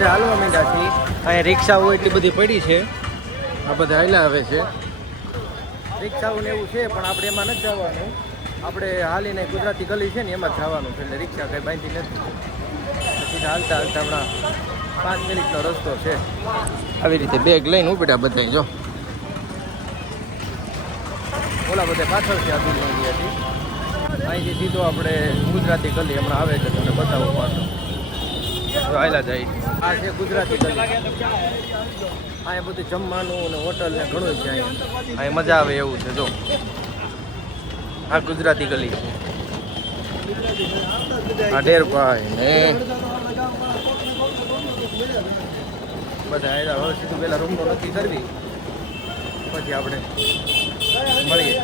બધા હાલવા માંડ્યા છે. અહીંયા રિક્ષાઓ એટલી બધી પડી છે, આ બધા હાલ્યા આવે છે. રિક્ષાઓને એવું છે પણ આપણે એમાં નથી જવાનું. આપણે હાલીને ગુજરાતી ગલી છે ને એમાં જ જવાનું છે, એટલે રિક્ષા કંઈ બાંધી નથી. સીધા હાલતા હાલતા હમણાં 5 મિનિટનો રસ્તો છે. આવી રીતે બેગ લઈને ઉપડ્યા બધા. જો ઓલા બધા પાછળથી આ બિલ્ડિંગ હતી. અહીંથી સીધો આપણે ગુજરાતી ગલી હમણાં આવે છે, તમને બતાવું પાછું. આયલા જાય આ છે ગુજરાતી ગલી. અહીંયા બધું જમવાનું અને હોટલ ને ઘણું છે. અહીંયા મજા આવે એવું છે. જો આ ગુજરાતી ગલી છે. આ ડેરભાઈ ને બધા આવ્યા. હવે સીધું પહેલા રૂમનો નક્કી કરવી, પછી આપણે મળીએ.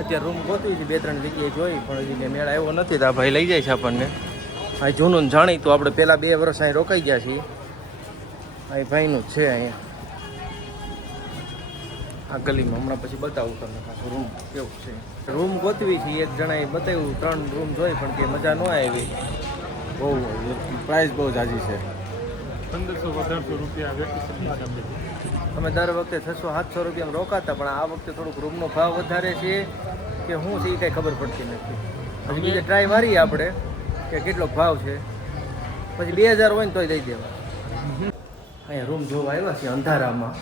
અત્યારે રૂમ ગોતવી છે, 2-3 જગ્યાએ જોઈ પણ હજી મેળ આવ્યો નથી. તો આ ભાઈ લઈ જાય છે આપણને. આ જૂનું જાણી તો આપણે પહેલાં 2 વર્ષ અહીં રોકાઈ ગયા છીએ. અહીં ભાઈનું જ છે. અહીંયા આ ગલીમાં હમણાં પછી બતાવું તમને પાછું રૂમ કેવું છે. રૂમ ગોતવી છે. એક જણાએ બતાવ્યું 3 રૂમ જોઈ પણ કે મજા ન આવી. બહુ પ્રાઇસ બહુ જાજી છે. 1500-1800 રૂપિયા. અમે દર વખતે 600-700 રૂપિયામાં રોકાતા, પણ આ વખતે થોડુંક રૂમનો ભાવ વધારે છે કે શું છે એ કંઈ ખબર પડતી નથી. પછી બીજે ટ્રાય મારીએ આપણે કે કેટલો ભાવ છે. પછી 2000 હોય ને તોય દઈ દેવા. અહીંયા રૂમ જોવા આવ્યા છે અંધારામાં.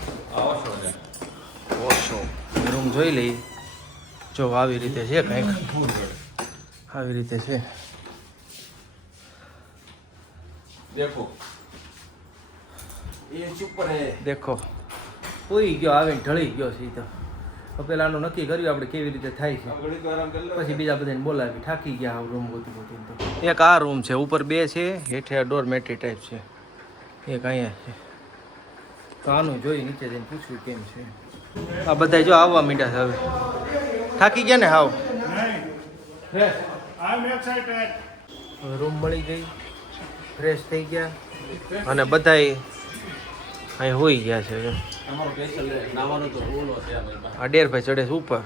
ઓછો રૂમ જોઈ લઈ. જો આવી રીતે છે, કંઈક આવી રીતે છે. દેખો કોઈ ગયો આવીને ઢળી ગયો છે. તો પેલા આનું નક્કી કર્યું આપણે કેવી રીતે થાય છે, પછી બીજા બધાને બોલાવી. થાકી ગયા આ રૂમ ગોતી ગોતીને. તો એક આ રૂમ છે, ઉપર 2 છે, હેઠે ડોરમેટ્રી ટાઈપ છે. એક અહીંયા છે. તો આનું જોઈ નીચે જઈને પૂછ્યું કેમ છે. આ બધા જો આવવા માંડ્યા છે. હવે થાકી ગયા ને હાવ. હવે રૂમ મળી ગઈ, ફ્રેશ થઈ ગયા અને બધાય અહીં હોઈ ગયા છે. આ ડેરભાઈ ચડે છે ઉપર,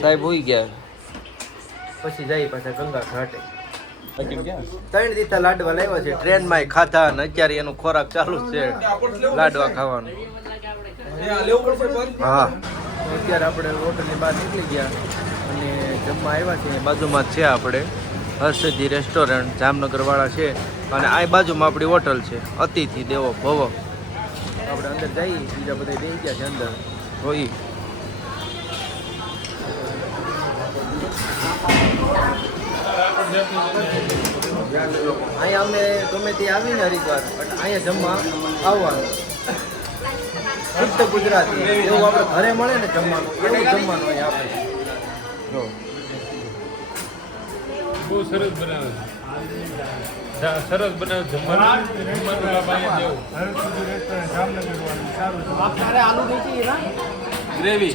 સાહેબ હોઈ ગયા. પછી જાય પાછા ગંગા ઘાટે. 3 દીથા લાડવા લાવ્યા છે. ટ્રેનમાં ખાધા અને અત્યારે એનો ખોરાક ચાલુ જ છે, લાડવા ખાવાનું. હા અત્યારે આપણે હોટલની બહાર નીકળી ગયા અને જમવા આવ્યા છે. બાજુમાં જ છે આપણે હર્ષદી રેસ્ટોરન્ટ, જામનગરવાળા છે. અને આ બાજુમાં આપણી હોટલ છે અતિથિ દેવો ભવ. આપણે અંદર જઈએ, બીજા બધા બેસી ગયા છે અંદર. જોઈ અહીંયા અમે ગમે તે આવીને હરિદ્વાર અહીંયા જમવા આવવાનું. શુદ્ધ ગુજરાતી એવું આપણે ઘરે મળે ને જમવાનું, એવું જમવાનું અહીંયા આપણે. જો બહુ સરસ બનાવે છે. સરસ બનાવે જમવાનું. ગ્રેવી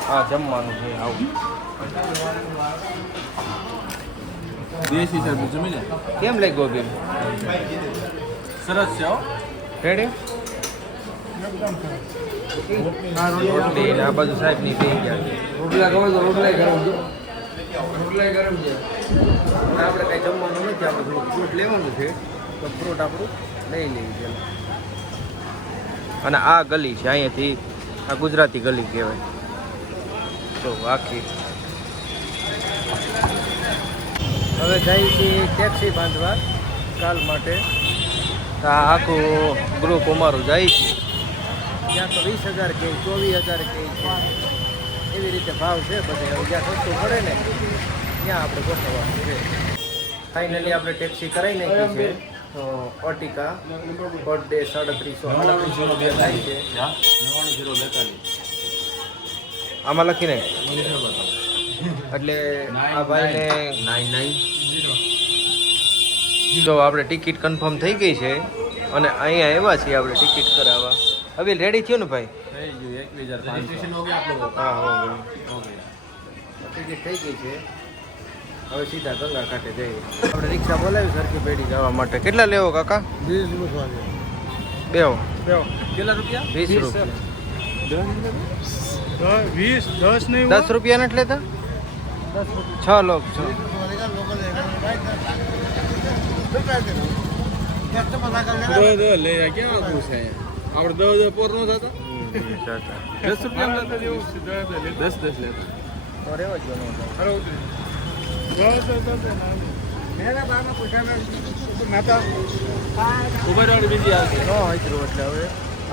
હા જમવાનું છે આવું. દેશી સર જમી લે. કેમ લાગ્યો બેન? સરસ છે. રેડી. રોટલી આ બાજુ સાહેબ ની પી ગયા છે. રોટલા ગમે તો રોટલા ગરમ છે. રોટલા ગરમ છે. આપણે કઈ જમવાનું નથી, આપણે થોડું ફ્રૂટ લેવાનું છે તો ફ્રૂટ આપણું લઈ લેવું છે. અને આ ગલી છે, અહીંયાથી આ ગુજરાતી ગલી કહેવાય. તો આખી હવે જાય છે ટેક્સી બાંધવા કાલ માટે. આ આખું ગ્રુપ અમારું જાય છે. ત્યાં તો 20,000 કે 24,000 કે છે, એવી રીતે ભાવ છે બધે. જ્યાં સસ્તું પડે ને ત્યાં આપણે ગોઠવવાનું છે. ફાઇનલી આપણે ટેક્સી કરાવી નાખી છે. તો અર્ટિકા પર ડે 3700 રૂપિયા થાય છે. આમાં લખીને એટલે આ ભાઈને 99. તો આપણે ટિકિટ કન્ફર્મ થઈ ગઈ છે અને અહીંયા આવ્યા છીએ આપણે ટિકિટ કરાવવા. હવે રેડી થયો ને ભાઈ? હા હો ટિકિટ થઈ ગઈ છે. હવે સીધા ગંગા ઘાટે જઈએ. આપણે રિક્ષા બોલાવી સરખી પેઢી જવા માટે. કેટલા લેવો કાકા? 20 રૂપિયા. બેહો. કેટલા રૂપિયા? 20 રૂપિયા. 20 10 નહીં. 10 રૂપિયા નથી લેતા? 6 લોક છો. દો લે ક્યાં આખું છે આપણે 10 પોર નો થતો 10 રૂપિયા લેતા જેવું 10 લેતા તો રેવા જ ગયો અરે ઉભરવાળી બીજી આવશે ન હજરું એટલે હવે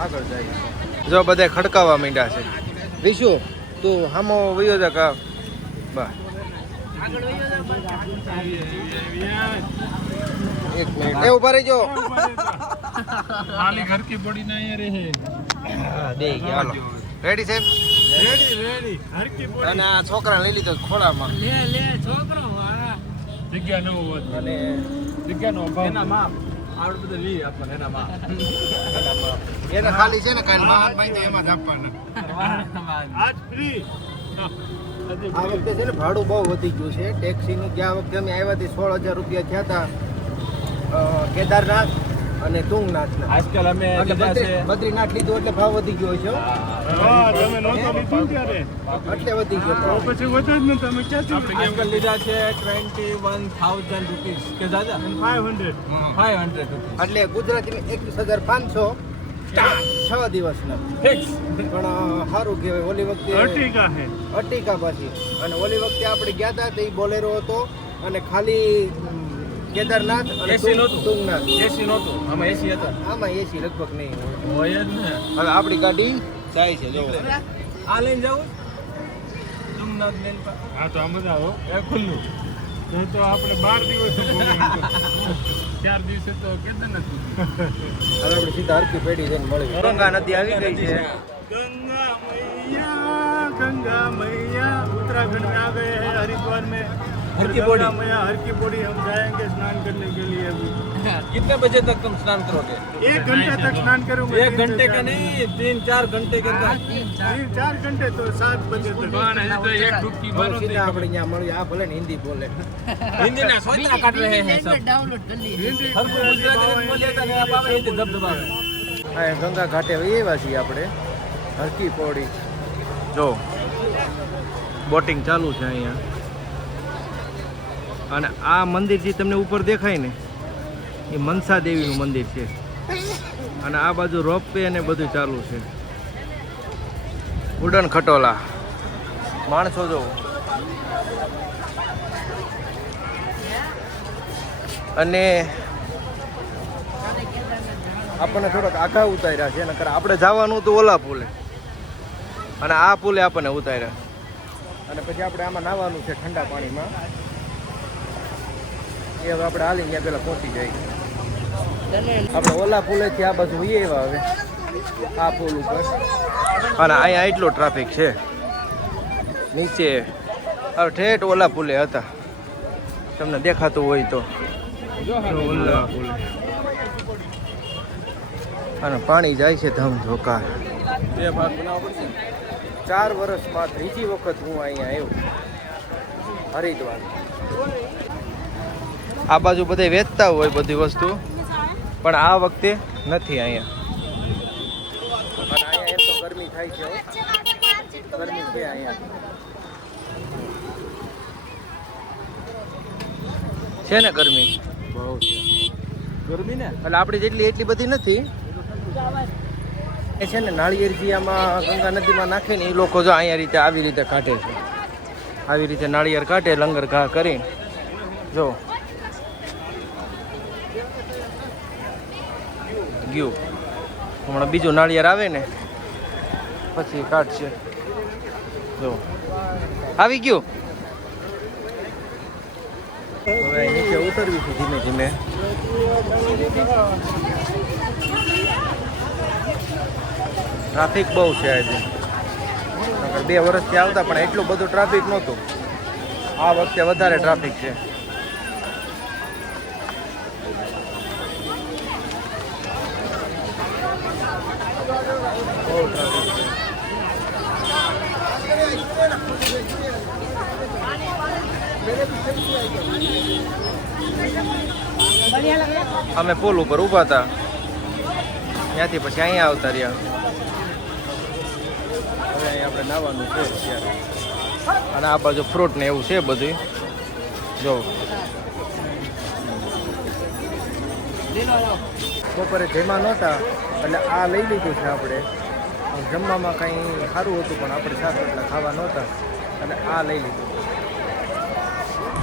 આગળ જાય જો બધા ખડકાવા માંડ્યા છે વિશુ તું હામો વયો જા કા બા એક મિનિટ એ ઉભા રહેજો ખાલી ઘર કી બોડી ના રહે દે હાલો રેડી સાહેબ રેડી ઘર કી બોડી અને આ છોકરાને લઈ લીધો ખોળામાં લે છોકરો જગ્યા ન હોત અને જગ્યાનો અભાવ એના માપ આવડે બધે વી આપણને એના માપ એને ખાલી છે ને કાલ વાહન બાંધે એમાં જ આપવાના આજ ફ્રી આ વખતે છે ને ભાડું બહુ વધી ગયું છે ટેક્સીનું ગયા વખતે અમે આવ્યા હતી 16,000 રૂપિયા થયા હતા કેદારનાથ અને તુંગનાથના આજકાલ અમે લીધા છે બદ્રીનાથ લીધું એટલે ભાવ વધી ગયો છે તમે નહોતો લીધું ત્યારે એટલે વધી ગયો પછી વધે જ ન તમે ક્યાંથી આજકાલ લીધા છે 21,000 રૂપીસ કે દાદા 500 રૂપીસ એટલે ગુજરાતીમાં 21,500 6 દિવસના ફિક્સ પણ સારું કહેવાય ઓલી વખતે અર્ટિકા પાછી અને ઓલી વખતે આપણે ગયા હતા તો એ બોલેરો હતો અને ખાલી કેદારનાથ અને એસી નહોતું. તુંગનાથ એસી નહોતું આમાં એસી હતા આમાં એસી લગભગ નહીં હોય જ ને હવે આપણી ગાડી જાય છે જો આ લઈને જાવ તુંગનાથ લઈને હા તો આ મજા આવો એ ખુલ્લું તો આપણે 12 દિવસ 4 દિવસે તો કેદારનાથ હવે આપણે સીધા હરકી પેઢી જઈને મળી ગંગા નદી આવી ગઈ છે गंगा मैया उत्तराखंड में आ गए हैं हरिद्वार में हर की पौड़ी। मैया हर की पौड़ी हम जाएंगे स्नान करने के लिए अभी कितने बजे तक तुम स्नान करोगे 1 घंटे तक स्नान करूंगा 1 घंटे का नहीं 3-4 घंटे के अंदर 4 घंटे तो 7 बजे तक तो एक डुबकी હવે સીધા આપણે અહીંયા મળીએ આ ભલે ને હિન્દી બોલે हिंदी ना सोचना काट रहे हैं सब डाउनलोड कर ली हिंदी हर को गुजराती में बोलिएगा नहीं आप आवे हिंदी दबदबा में આ ગંગા ઘાટે આવ્યા છીએ આપણે હરકી પૌડી જો બોટિંગ ચાલુ છે અહીંયા અને આ મંદિર જે તમને ઉપર દેખાય ને એ મનસા દેવીનું મંદિર છે અને આ બાજુ રોપવે ને બધું ચાલુ છે ઉડન ખટોલા માણસો જો અને આપણને થોડોક આઘા ઉતાર્યા છે નકર આપણે જવાનું તો ઓલા પુલે અને આ પુલે આપણને ઉતાર્યા અને પછી આપણે આમાં નાહવાનું છે ઠંડા પાણીમાં એ હવે આપણે હાલીને ત્યાં પહેલાં પહોંચી જાય આપણે ઓલા પુલેથી આ બાજુ હોઈએ એવા હવે આ પુલ ઉપર અને અહીંયા એટલો ટ્રાફિક છે નીચે હવે ઠેઠ ઓલા પુલે હતા તમને દેખાતું હોય તો ઓલા પુલે અને પાણી જાય છે ધમધોકાર 2 भाग बनावना पड़શે 4 વર્ષમાં ત્રીજી વખત હું અહીંયા આવ્યો હરિદ્વાર આ બાજુ બધે વેચતા હોય બધી વસ્તુ પણ આ વખતે નથી અહીંયા અને અહીંયા એમ તો ગરમી થાય છે હો. ગરમી છે અહીંયા છે ને ગરમી બહુ છે ગરમી ને એટલે આપણી જેટલી એટલી બધી નથી એ છે ને નાળિયેરજી આમાં ગંગા નદીમાં નાખે ને એ લોકો જો અહીંયા રીતે આવી રીતે કાઢે છે આવી રીતે નાળિયેર કાઢે લંગર ઘા કરી જો ગયું હમણાં બીજું નાળિયેર આવે ને પછી કાઢશે જો આવી ગયું હવે અહીં નીચે ઉતરવી છે ધીમે ધીમે ટ્રાફિક બહુ છે આજે 2 વર્ષથી આવતા પણ એટલું બધું ટ્રાફિક નહોતું આ વખતે વધારે ટ્રાફિક છે બહુ ટ્રાફિક છે અમે પુલ ઉપર ઊભા હતા ત્યાંથી પછી અહીંયા આવતા રહ્યા હવે અહીંયા આપણે નાવાનું છે અત્યારે અને આ બાજુ ફ્રૂટ ને એવું છે બધું જો બપોરે જમ્યા નહોતા એટલે આ લઈ લીધું છે આપણે. જમવામાં કંઈ સારું હતું પણ આપણે સાથે એટલે ખાવા નહોતા એટલે આ લઈ લીધું.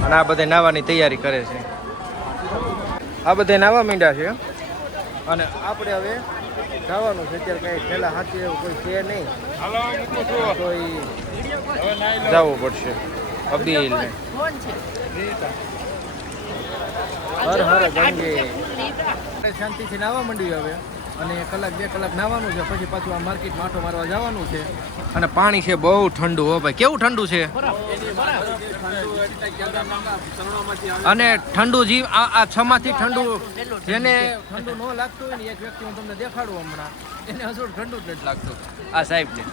અને આ બધા નાહવાની તૈયારી કરે છે. આ બધા નાહવા માંડ્યા છે અને આપણે હવે જવાનું છે. અત્યારે કંઈ ઠેલા હાથી એવું કોઈ છે નહીં તો એ જવું પડશે. અબીલ ને હર હર ગંગે. શાંતિથી નાહવા માંડ્યું હવે અને 1-2 કલાક નાહવાનું છે. પછી પાછું આ માર્કેટમાં આટો મારવા જવાનું છે. અને પાણી છે બહુ ઠંડુ. હો ભાઈ કેવું ઠંડુ છે. અને ઠંડુ જીવ આ છમાંથી ઠંડુ જેને ઠંડુ ન લાગતું હોય ને એક વ્યક્તિ હું તમને દેખાડું હમણાં એને હજુ ઠંડુ જ નથી લાગતું. આ સાહેબ ને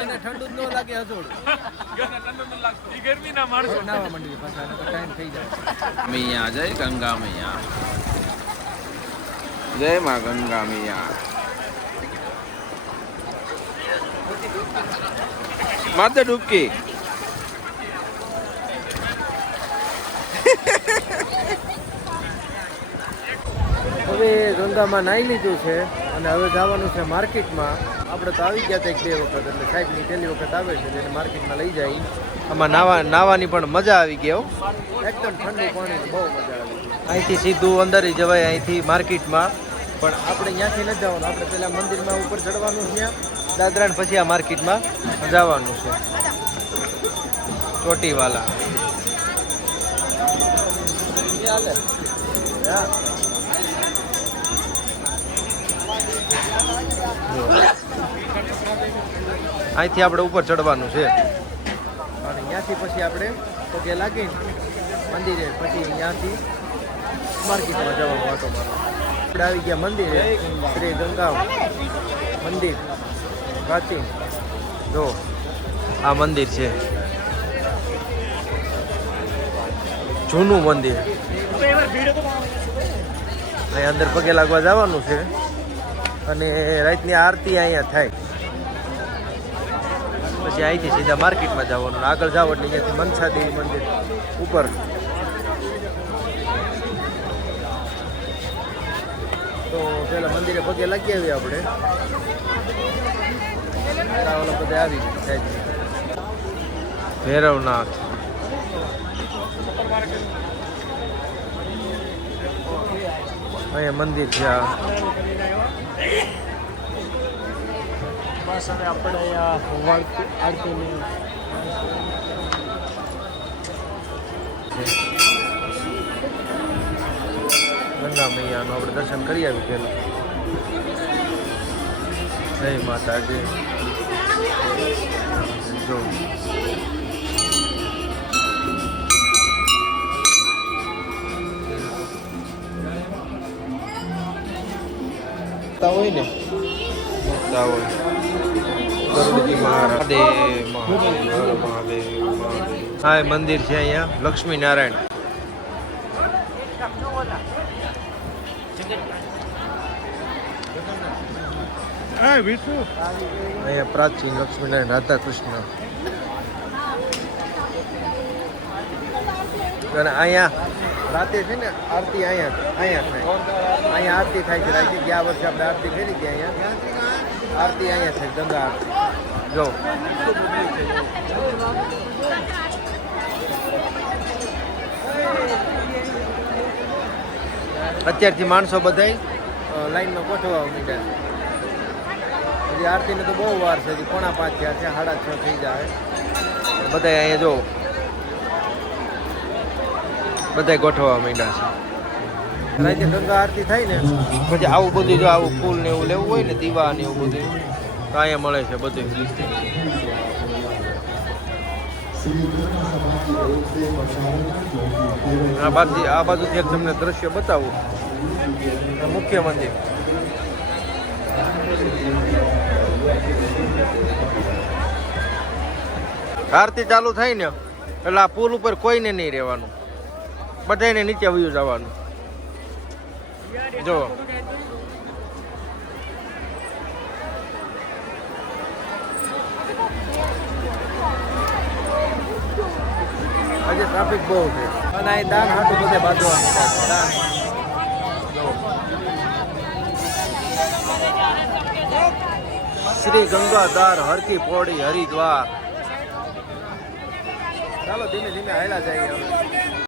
એને ઠંડુ જ ન લાગે હજોડ. ગરમી ના માણસો નાવા માંડી પાછા ટાઈમ થઈ જાય. મૈયા જય ગંગા મૈયા, જય માં ગંગા મૈયા. માથે ડૂબકી. હવે ગંગામાં નાહી લીધું છે અને હવે જવાનું છે માર્કેટમાં. આપણે તો આવી ગયા હતા 1-2 વખત એટલે સાહેબની પહેલી વખત આવે છે એટલે માર્કેટમાં લઈ જાય. આમાં નાવાની પણ મજા આવી ગઈ. એકદમ ઠંડુ પાણી બહુ મજા આવી. અહીંથી સીધું અંદર જવાય અહીંથી માર્કેટમાં. પણ આપણે ત્યાંથી નથી જવાનું. આપણે પહેલાં મંદિરમાં ઉપર ચડવાનું છે દાદરા, પછી આ માર્કેટમાં જવાનું છે. ચોટીવાલા અહીંથી આપણે ઉપર ચડવાનું છે અને ત્યાંથી પછી આપણે પગે લાગીને મંદિરે પછી ત્યાંથી માર્કેટમાં જવાનું વાતો મારવાનો. આપણે આવી ગયા મંદિરે. શ્રી ગંગા મંદિર પ્રાચીન. જો આ મંદિર છે જૂનું મંદિર. અહીં અંદર પગે લાગવા જવાનું છે અને રાતની આરતી અહીંયા થાય. પછી અહીંથી સીધા માર્કેટમાં જવાનું. આગળ જાવ એટલે અહીંયાથી મનસા દેવી મંદિર ઉપર. તો પેલા મંદિરે પગે લાગી આવીએ આપણે. ઓલા બધા આવી સાહેબ ભૈરવનાથ. અહીંયા મંદિર છે આ. બસ હવે આપણે આરતીની ગંગા મૈયાનું આપણે દર્શન કરી આવી પહેલાં. જય માતાજી. જો હોય ને હોય ગરુડજી મહારાજ. મહાદેવ. હા મંદિર છે અહીંયા લક્ષ્મી નારાયણ. અહીંયા પ્રાચીન લક્ષ્મીનારાયણ રાધા કૃષ્ણ. અને અહીંયા રાતે છે ને આરતી અહીંયા થાય. અહીંયા આરતી થાય છે. રાતે ગયા વર્ષે આપણે આરતી કરી હતી અહીંયા. આરતી અહીંયા થાય ગંગા આરતી. જો અત્યારથી માણસો બધાય લાઈનમાં ગોઠવવા માંડ્યા છે. હજી આરતીને તો બહુ વાર છે. હજી 4:45 થયા છે. 6:30 થઈ જાય. બધા અહીંયા જો બધા ગોઠવવા માંડ્યા છે. રાતે ગંગા આરતી થાય ને પછી આવું બધું જો આવું ફૂલ ને એવું લેવું હોય ને દીવા ને એવું બધું તો અહીંયા મળે છે બધું. આ બાજુથી એક તમને દ્રશ્ય બતાવું. મુખ્ય મંદિર. આરતી ચાલુ થાય ને એટલે આ પુલ ઉપર કોઈને નહીં રહેવાનું. બધાને નીચે વયું જવાનું. જો ટ્રાફિક બહુ છે અને અહીં દાન હાટું બધે બાંધવાનું છે દાન જો. શ્રી ગંગાધાર હરકી પોડી હરિદ્વાર. ચાલો ધીમે ધીમે હાલ્યા જઈએ હવે.